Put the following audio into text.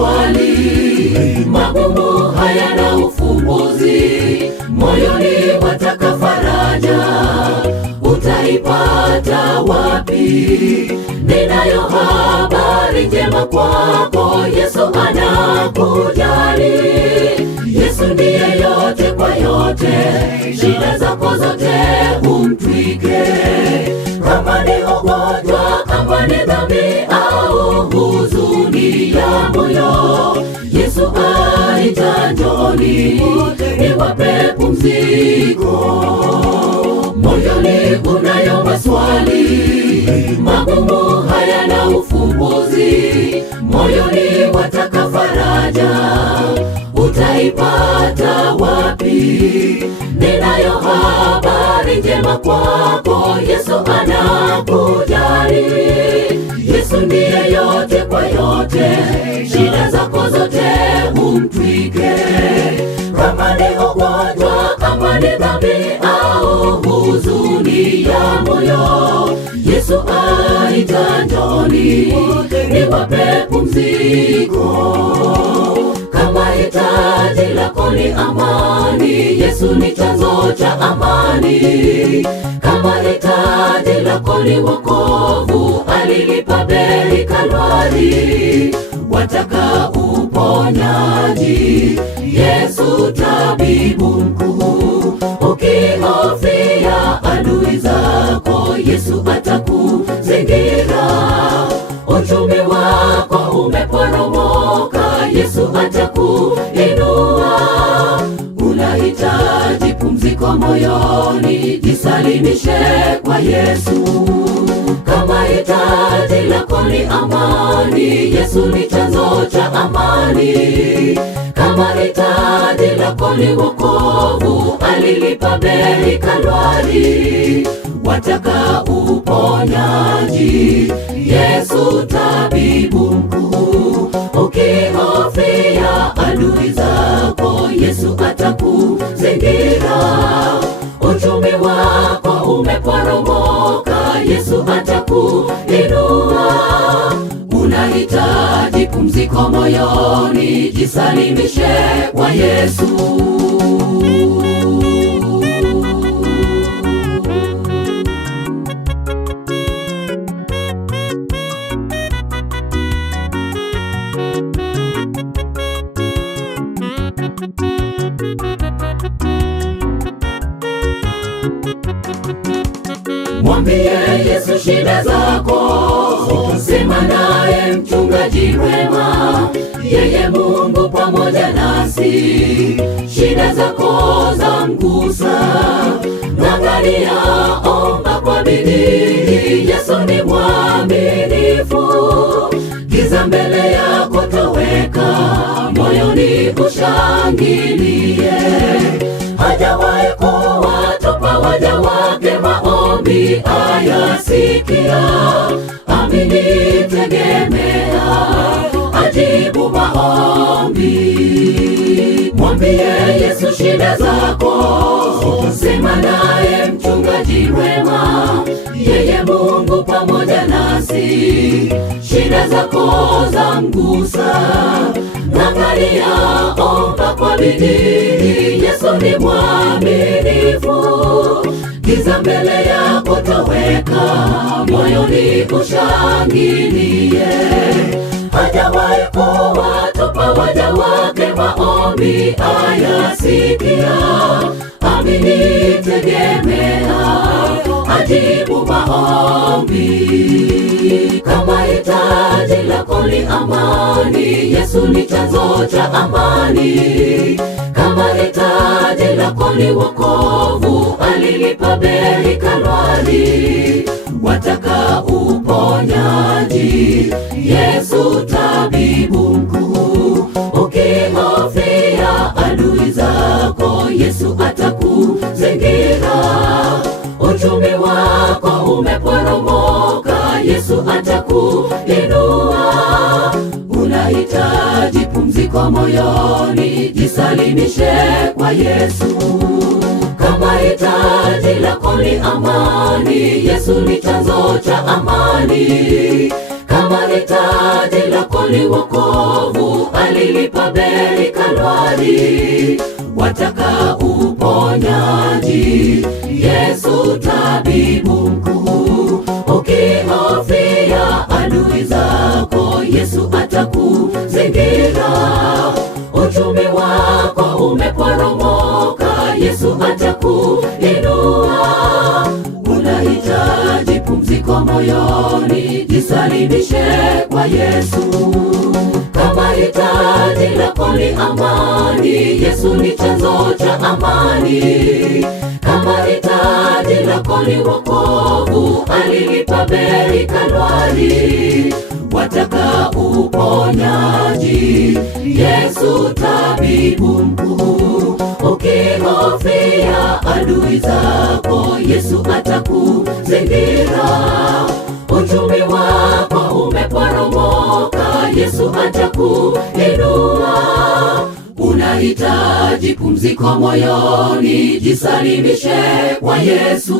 maswali magumu hayana ufumbuzi, moyoni wataka faraja, utaipata wapi? Ninayo habari njema kwako, Yesu anakujali. Yesu ndiye yote kwa yote, shida zako zote umtwike. Kama ni ugonjwa, kama ni dhambi au huzuni ya moyo, Yesu aita njooni, niwape pumziko. Moyoni unayo maswali magumu hayana ufumbuzi, moyoni wataka faraja, utaipata wapi? Ninayo habari njema kwako, Yesu anakujali. Yesu ndiye yote kwa yote, shida zako zote umtwike. Kama ni ugonjwa, kama ni dhambi au huzuni ya moyo, Yesu aita njooni, niwape pumziko. Kama hitaji lako ni amani, Yesu ni chanzo cha amani. Kama hitaji lako ni wokovu, alilipa bei Kalvari. Wataka uponyaji, Yesu tabibu mkuu. Ukihofia adui zako, Yesu atakuzingira. Uchumi wako umeporomoka, Yesu atakuinua. Unahitaji pumziko moyoni, jisalimishe kwa Yesu. Kama hitaji lako ni amani, Yesu ni chanzo cha amani. Kama hitaji lako ni wokovu, alilipa bei Kalvari. Wataka uponyaji, Yesu tabibu mkuu. Ukihofia adui zako, Yesu atakuzingira. Uchumi wako umeporomoka, Yesu atakuinua. Unahitaji pumziko moyoni, jisalimishe kwa Yesu. Mwambie Yesu shida zako, sema naye mchungaji mwema, yeye Mungu pamoja nasi. Shida zako za mgusa, angalia, omba kwa bidii. Yesu ni mwaminifu, giza mbele yako toweka, moyoni ushangilie. Hajawahi kuwatupa waja wake, maombi ayasikia. Amini, tegemea, ajibu maombi. Mwambie Yesu shida zako, sema naye mchungaji mwema, yeye Mungu pamoja nasi. Shida zako za mgusa, angalia, omba kwa bidii. Yesu ni mwaminifu, giza mbele yako toweka, moyoni ushangilie. Hajawahi kuwatupa waja wake, maombi ayasikia. Amini, tegemea, ajibu maombi. Kama hitaji lako ni amani, Yesu ni chanzo cha amani. Kama hitaji lako ni wokovu, alilipa bei Kalvari. Wataka uponyaji, Yesu tabibu mkuu. Ukihofia adui zako, Yesu atakuzingira. Uchumi wako umeporomoka, Yesu atakuinua. Unahitaji pumziko moyoni, jisalimishe kwa Yesu. Kama hitaji lako ni amani, Yesu ni chanzo cha amani. Kama hitaji lako ni wokovu, alilipa bei Kalvari. Wataka uponyaji, Yesu tabibu mkuu. Ukihofia adui zako, Yesu atakuzingira. Uchumi wako umeporomoka, Yesu atakuinua. Unahitaji pumziko moyoni, jisalimishe kwa Yesu. Kama hitaji lako ni amani, Yesu ni chanzo cha amani. Kama hitaji lako ni wokovu, alilipa bei Kalvari. Wataka uponyaji, Yesu tabibu mkuu. Ukihofia adui zako, Yesu atakuzingira. Uchumi wako umeporomoka, Yesu atakuinua. Unahitaji pumziko moyoni, jisalimishe kwa Yesu.